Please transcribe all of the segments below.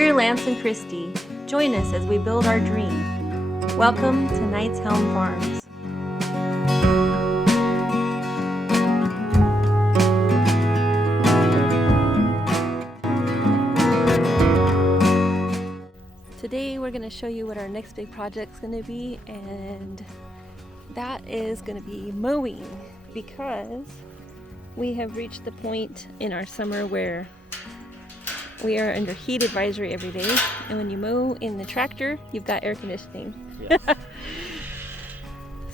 We're Lance and Christy. Join us as we build our dream. Welcome to Knight's Helm Farms. Today we're going to show you what our next big project's going to be, and that is going to be mowing, because we have reached the point in our summer where we are under heat advisory every day, and when you mow in the tractor, you've got air conditioning. Yes.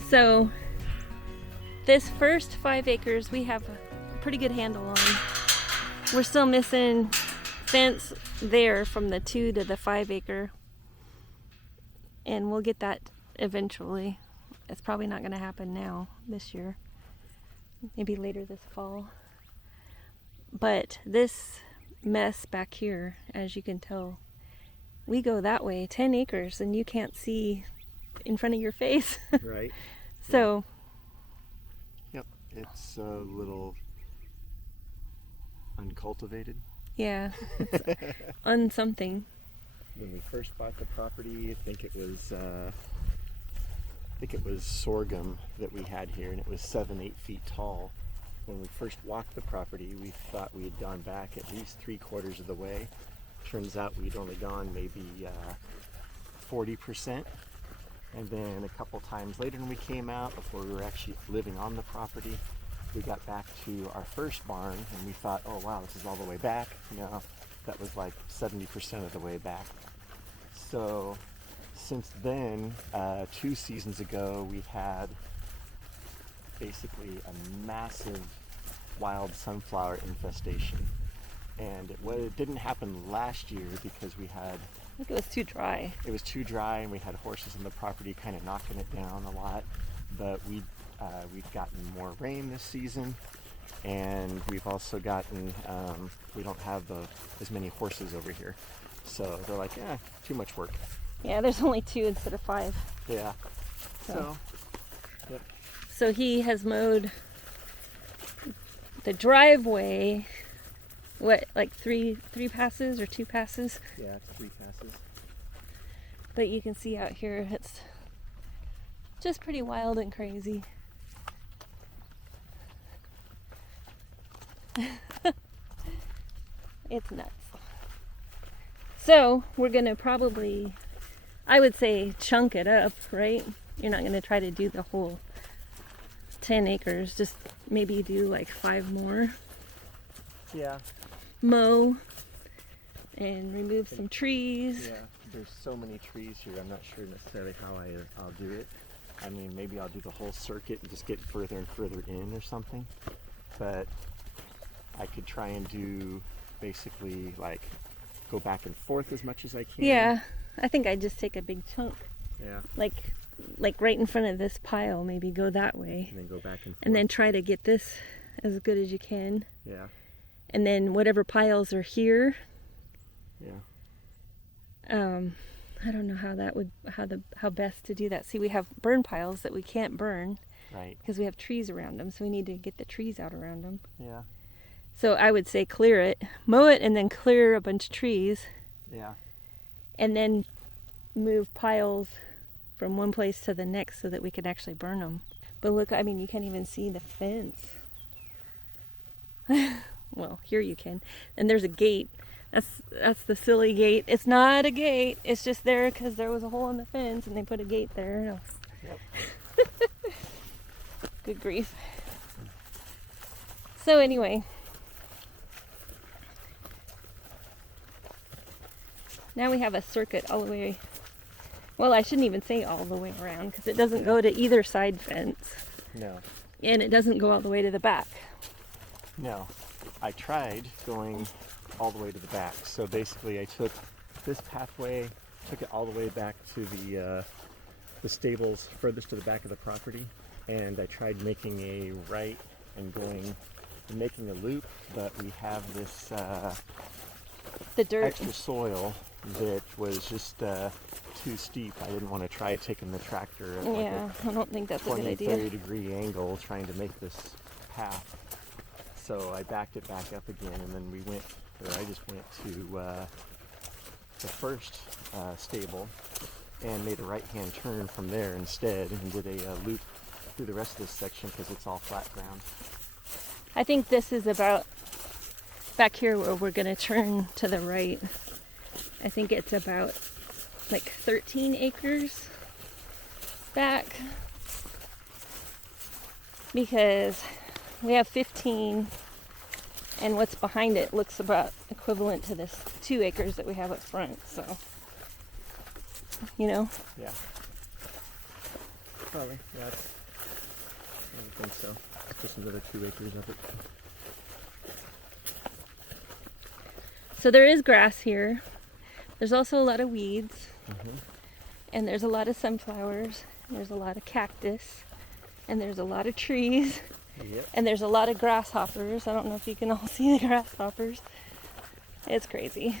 So this first 5 acres we have a pretty good handle on. We're still missing fence there from the 2 to the 5 acre, and we'll get that eventually. It's probably not going to happen now this year, maybe later this fall. But this mess back here, as you can tell, we go that way 10 acres and you can't see in front of your face. Right. So yep, it's a little uncultivated. Yeah, it's unsomething. When we first bought the property, I think it was sorghum that we had here, and it was 7-8 feet tall. When we first walked the property, we thought we had gone back at least 3/4 of the way. Turns out we'd only gone maybe 40%. And then a couple times later when we came out, before we were actually living on the property, we got back to our first barn and we thought, oh wow, this is all the way back. No, that was like 70% of the way back. So since then, 2 seasons ago, we had basically a massive wild sunflower infestation, and it didn't happen last year because we had, I think it was too dry. It was too dry, and we had horses on the property kind of knocking it down a lot. But we've gotten more rain this season, and we've also gotten we don't have as many horses over here, so they're like, too much work. Yeah, there's only 2 instead of 5. Yeah. So yep. So he has mowed the driveway, what, like three passes or 2 passes? Yeah, it's 3 passes. But you can see out here it's just pretty wild and crazy. It's nuts. So we're gonna probably, I would say, chunk it up, right? You're not gonna try to do the whole 10 acres, just maybe do like 5 more. Yeah. Mow and remove some trees. Yeah, there's so many trees here, I'm not sure necessarily how I'll do it. I mean, maybe I'll do the whole circuit and just get further and further in or something. But I could try and do basically like go back and forth as much as I can. Yeah, I think I'd just take a big chunk. Yeah. Like right in front of this pile, maybe go that way. And then go back and forth. And then try to get this as good as you can. Yeah. And then whatever piles are here. Yeah. I don't know how best to do that. See, we have burn piles that we can't burn. Right. Because we have trees around them, so we need to get the trees out around them. Yeah. So I would say clear it, mow it, and then clear a bunch of trees. Yeah. And then move piles from one place to the next so that we can actually burn them. But look, I mean, you can't even see the fence. Well, here you can. And there's a gate. That's the silly gate. It's not a gate. It's just there because there was a hole in the fence and they put a gate there. Yep. Good grief. So anyway, now we have a circuit all the way. Well, I shouldn't even say all the way around because it doesn't go to either side fence. No. And it doesn't go all the way to the back. No. I tried going all the way to the back. So basically I took this pathway, took it all the way back to the stables furthest to the back of the property, and I tried making a right and making a loop, but we have this the dirt extra soil that was just too steep. I didn't want to try taking the tractor at I don't think that's a good 20, idea. 30 degree angle trying to make this path. So I backed it back up again, and then I just went to the first stable and made a right-hand turn from there instead and did a loop through the rest of this section because it's all flat ground. I think this is about back here where we're going to turn to the right. I think it's about like 13 acres back because we have 15 and what's behind it looks about equivalent to this 2 acres that we have up front, so you know. Yeah. Probably, yeah. I would think so. Just another 2 acres of it. So there is grass here. There's also a lot of weeds. And there's a lot of sunflowers. There's a lot of cactus. And there's a lot of trees. Yep. And there's a lot of grasshoppers. I don't know if you can all see the grasshoppers. It's crazy.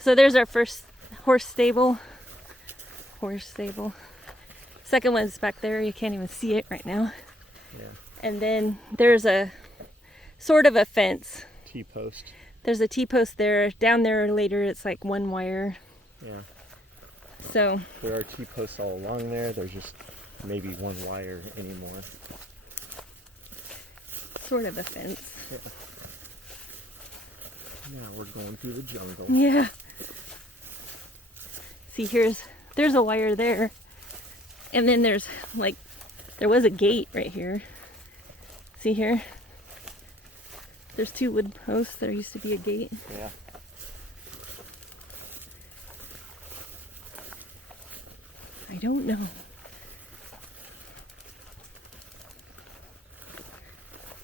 So there's our first horse stable. Second one's back there. You can't even see it right now. Yeah. And then there's a sort of a fence. T-post. There's a T-post there. Down there later it's like one wire. Yeah. So there are T-posts all along there. There's just maybe one wire anymore. Sort of a fence. Yeah. Now we're going through the jungle. Yeah. See, there's a wire there. And then there's there was a gate right here. See here? There's 2 wood posts. There used to be a gate. Yeah. I don't know.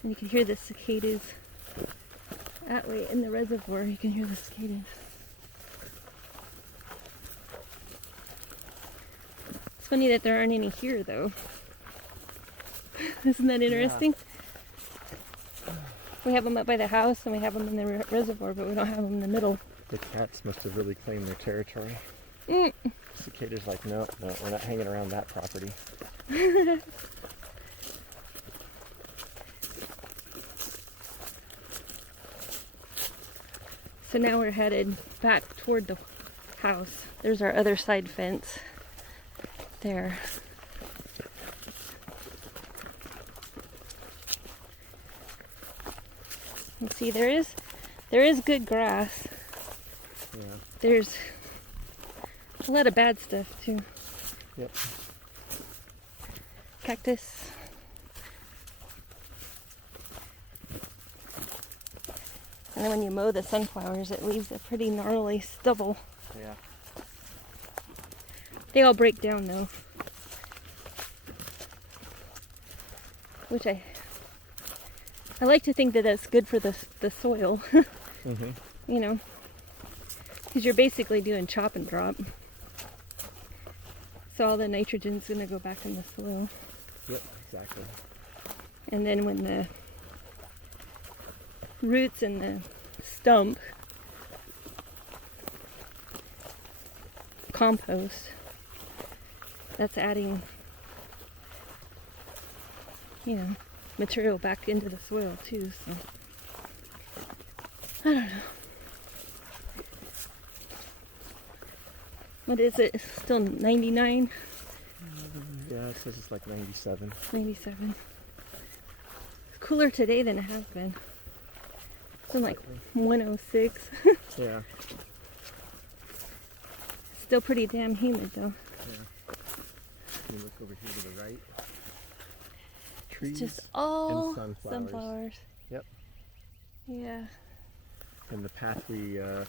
And you can hear the cicadas. That way in the reservoir, you can hear the cicadas. It's funny that there aren't any here, though. Isn't that interesting? Yeah. We have them up by the house and we have them in the reservoir, but we don't have them in the middle. The cats must have really claimed their territory. Cicadas like, no, we're not hanging around that property. So now we're headed back toward the house. There's our other side fence there. You see, there is good grass. Yeah. There's a lot of bad stuff too. Yep. Cactus. And then when you mow the sunflowers, it leaves a pretty gnarly stubble. Yeah. They all break down though. Which I like to think that that's good for the soil. You know, because you're basically doing chop and drop. So all the nitrogen's going to go back in the soil. Yep, exactly. And then when the roots and the stump compost, that's adding, you know, material back into the soil too. So I don't know. What is it? Still 99? Yeah, it says it's like 97. 97. Cooler today than it has been. It's been like 106. Yeah. Still pretty damn humid though. Yeah. You look over here to the right. Trees it's just all and sunflowers. Yep. Yeah. And the path the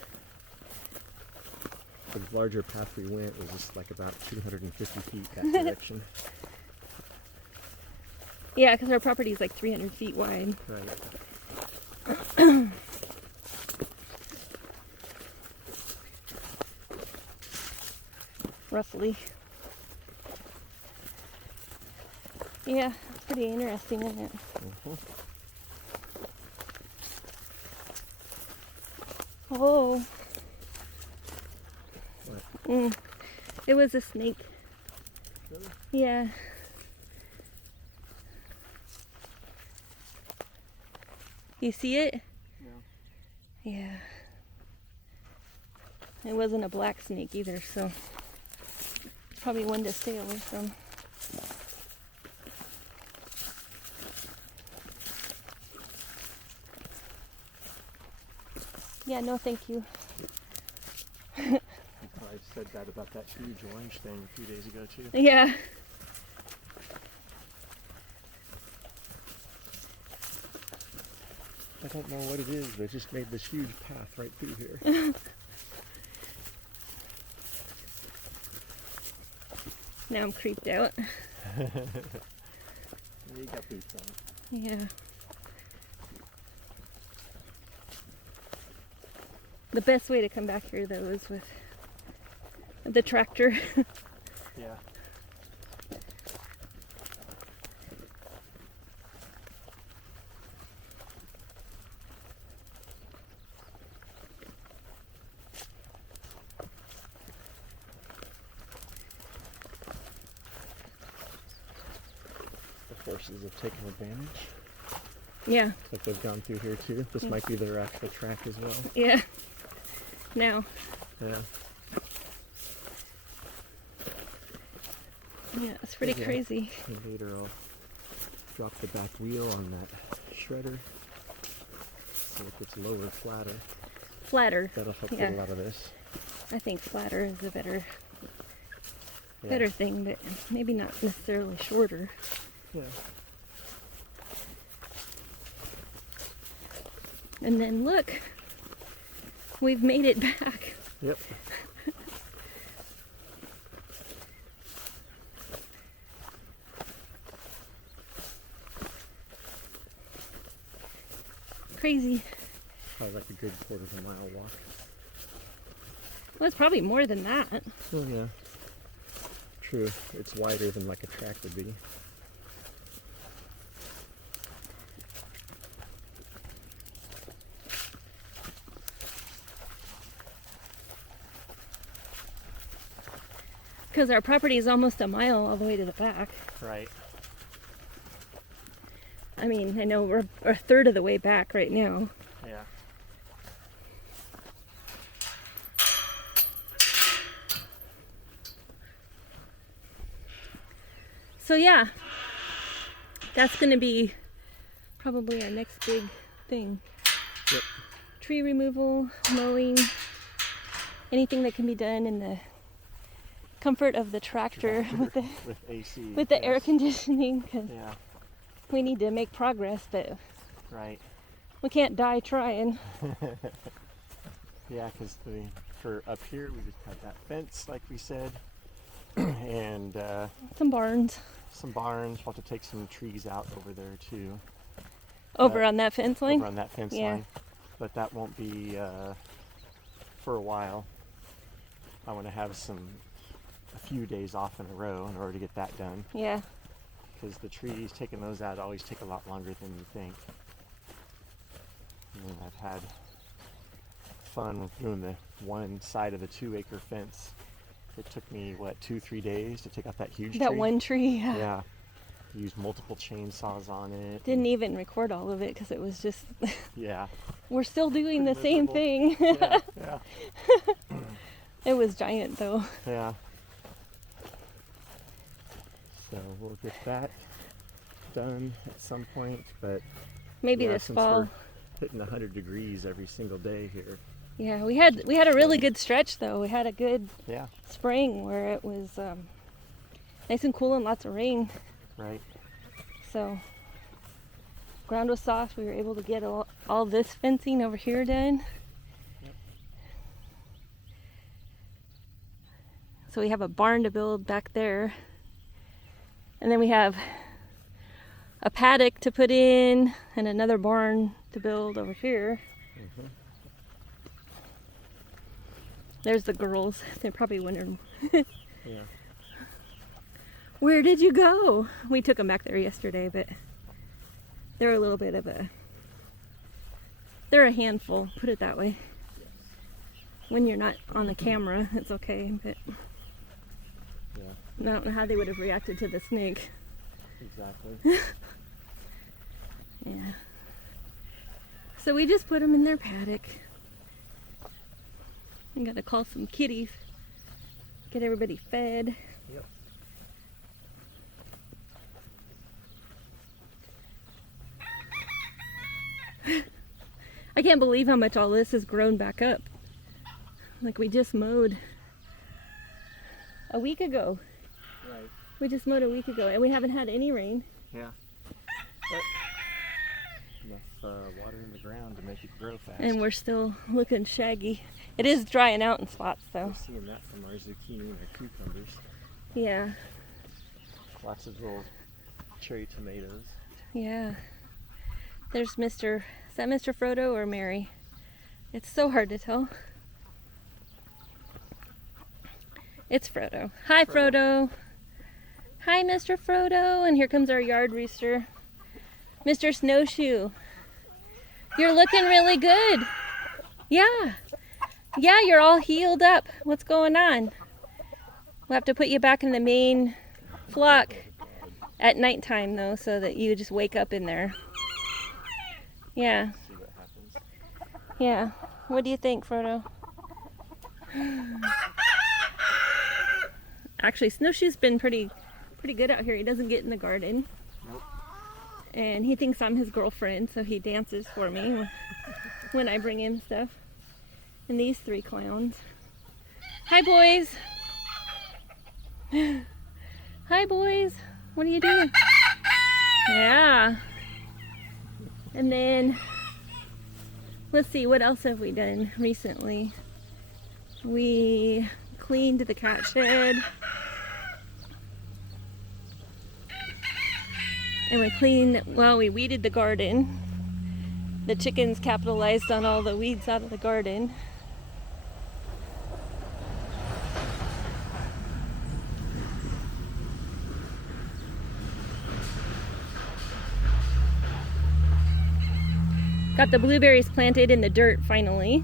larger path we went was just like about 250 feet that direction. Yeah, because our property is like 300 feet wide. Right. Roughly. Yeah, it's pretty interesting, isn't it? Oh. What? It was a snake. Really? Yeah. You see it? No. Yeah. It wasn't a black snake either, so probably one to stay away from. Yeah, no thank you. I said that about that huge orange thing a few days ago too. Yeah. I don't know what it is, but it just made this huge path right through here. Now I'm creeped out. You got boots on. Yeah. The best way to come back here though is with the tractor. Yeah. The horses have taken advantage. Yeah. Like they've gone through here too. This might be their actual track as well. Yeah. Now. Yeah. Yeah, it's pretty crazy. And later I'll drop the back wheel on that shredder so it gets lower, flatter. Flatter. That'll help get a lot of this. I think flatter is a better Yeah. thing, but maybe not necessarily shorter. Yeah. And then look, we've made it back. Yep. Crazy. Probably like a good quarter of a mile walk. Well, it's probably more than that. Oh yeah. True. It's wider than like a track would be. Because our property is almost a mile all the way to the back. Right. I mean, I know we're a third of the way back right now. Yeah. So yeah, that's going to be probably our next big thing. Yep. Tree removal, mowing, anything that can be done in the comfort of the tractor with AC. with the air conditioning, because Yeah. we need to make progress, but Right. we can't die trying. Yeah, because for up here we just had that fence, like we said, and Some barns some barns. We'll have to take some trees out over there too. over on that fence line. Over on that fence Yeah. line, but that won't be for a while. I want to have a few days off in a row in order to get that done, Yeah. because the trees, taking those out always take a lot longer than you think. And I've had fun with doing the one side of the 2-acre fence. It took me 2-3 days to take out that huge That tree. one tree. Yeah. Used multiple chainsaws on it. Didn't even record all of it because it was just, Yeah. we're still doing the Pretty same miserable. thing. Yeah. Yeah. It was giant though. Yeah. So we'll get that done at some point, but Maybe yeah, this since fall. we're hitting 100 degrees every single day here. Yeah, we had a really good stretch though. We had a good Yeah. spring where it was nice and cool and lots of rain. Right. So ground was soft. We were able to get all this fencing over here done. Yep. So we have a barn to build back there. And then we have a paddock to put in and another barn to build over here. Mhm. There's the girls. They're probably wondering, Yeah. where did you go? We took them back there yesterday, but they're a little bit of they're a handful, put it that way. When you're not on the camera, it's okay, but Yeah. I don't know how they would have reacted to the snake. Exactly. Yeah. So we just put them in their paddock. I gotta call some kitties. Get everybody fed. Yep. I can't believe how much all this has grown back up. Like we just mowed a week ago. Right. We just mowed a week ago and we haven't had any rain. Yeah. But enough water in the ground to make it grow fast. And we're still looking shaggy. It is drying out in spots though. We're seeing that from our zucchini and our cucumbers. Yeah. Lots of little cherry tomatoes. Yeah. There's Mr. Is that Mr. Frodo or Mary? It's so hard to tell. It's Frodo. Hi, Frodo. Hi, Mr. Frodo. And here comes our yard rooster, Mr. Snowshoe. You're looking really good. Yeah. Yeah, you're all healed up. What's going on? We'll have to put you back in the main flock at nighttime, though, so that you just wake up in there. Yeah. See what happens. Yeah. What do you think, Frodo? Actually, Snowshoe's been pretty good out here. He doesn't get in the garden. Nope. And he thinks I'm his girlfriend, so he dances for me when I bring him stuff. And these three clowns. Hi, boys. Hi, boys. What are you doing? Yeah. And then, let's see, what else have we done recently? We cleaned the cat shed. And we weeded the garden. The chickens capitalized on all the weeds out of the garden. Got the blueberries planted in the dirt finally.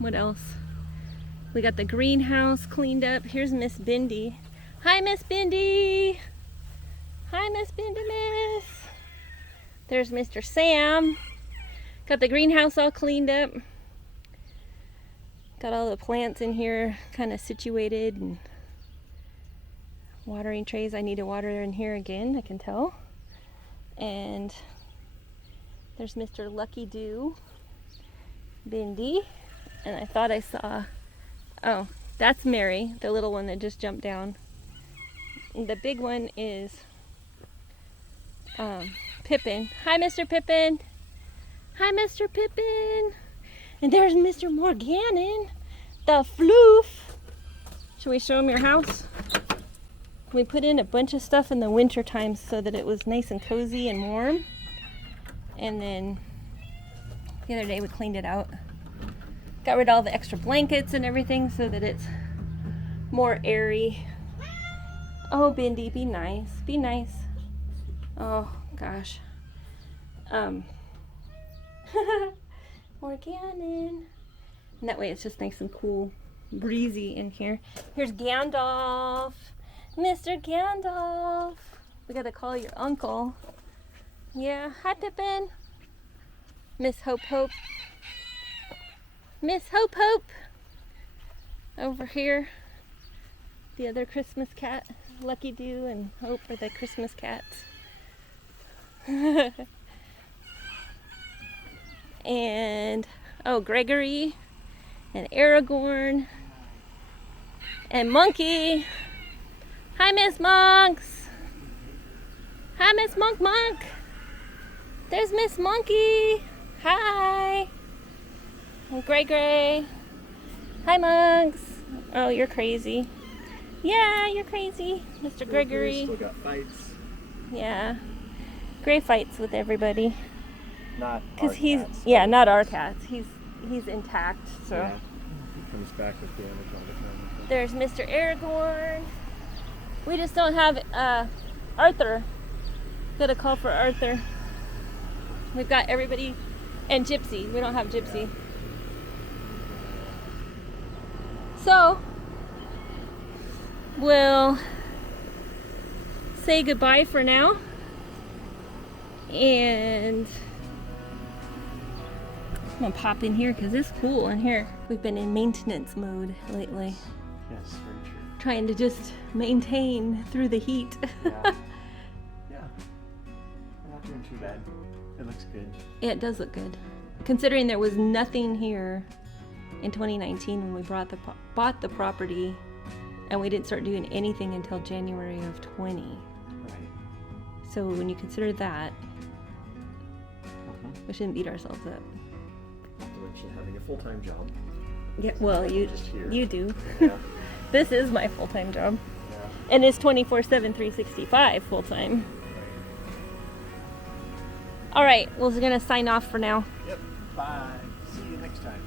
What else? We got the greenhouse cleaned up. Here's Miss Bindi. Hi, Miss Bindi. Hi, Miss Bindi, Miss. There's Mr. Sam. Got the greenhouse all cleaned up. Got all the plants in here kind of situated, and watering trays. I need to water in here again, I can tell. And there's Mr. Lucky Doo, Bindi, and I thought I saw, oh, that's Mary, the little one that just jumped down. And the big one is Pippin. Hi, Mr. Pippin. Hi, Mr. Pippin. And there's Mr. Morganon, the floof. Should we show him your house? We put in a bunch of stuff in the winter time so that it was nice and cozy and warm. And then the other day we cleaned it out. Got rid of all the extra blankets and everything so that it's more airy. Oh, Bindi, be nice. Be nice. Oh, gosh. Morganon. And that way it's just nice and cool, breezy in here. Here's Gandalf. Mr. Gandalf. We gotta call your uncle. Yeah, hi Pippin. Miss Hope Hope. Miss Hope Hope. Over here. The other Christmas cat. Lucky Doo and Hope are the Christmas cats. And, oh, Gregory and Aragorn and Monkey. Hi, Miss Monks. Hi, Miss Monk Monk. There's Miss Monkey. Hi. And Gray Gray. Hi, Monks. Oh, you're crazy. Yeah, you're crazy, Mr. Gregory. Still got fights. Yeah. Gray fights with everybody. Not Because our cats. yeah, not our cats. He's intact, so. Yeah. He comes back with damage all the time. There's Mr. Aragorn. We just don't have Arthur. Gotta call for Arthur. We've got everybody, and Gypsy. We don't have Gypsy. So, we'll say goodbye for now. And gonna pop in here because it's cool in here. We've been in maintenance mode lately, Yes, very true. trying to just maintain through the heat. Yeah. Yeah. We're not doing too bad. It looks good. Yeah, it does look good. Considering there was nothing here in 2019 when we bought the property, and we didn't start doing anything until January of 20. Right. So when you consider that, Uh-huh. we shouldn't beat ourselves up. Not to mention having a full-time job. Yeah, well, you Just here. do. Yeah. This is my full-time job. Yeah. And it's 24/7, 365 full-time. All right, well, we're gonna sign off for now. Yep. Bye. See you next time.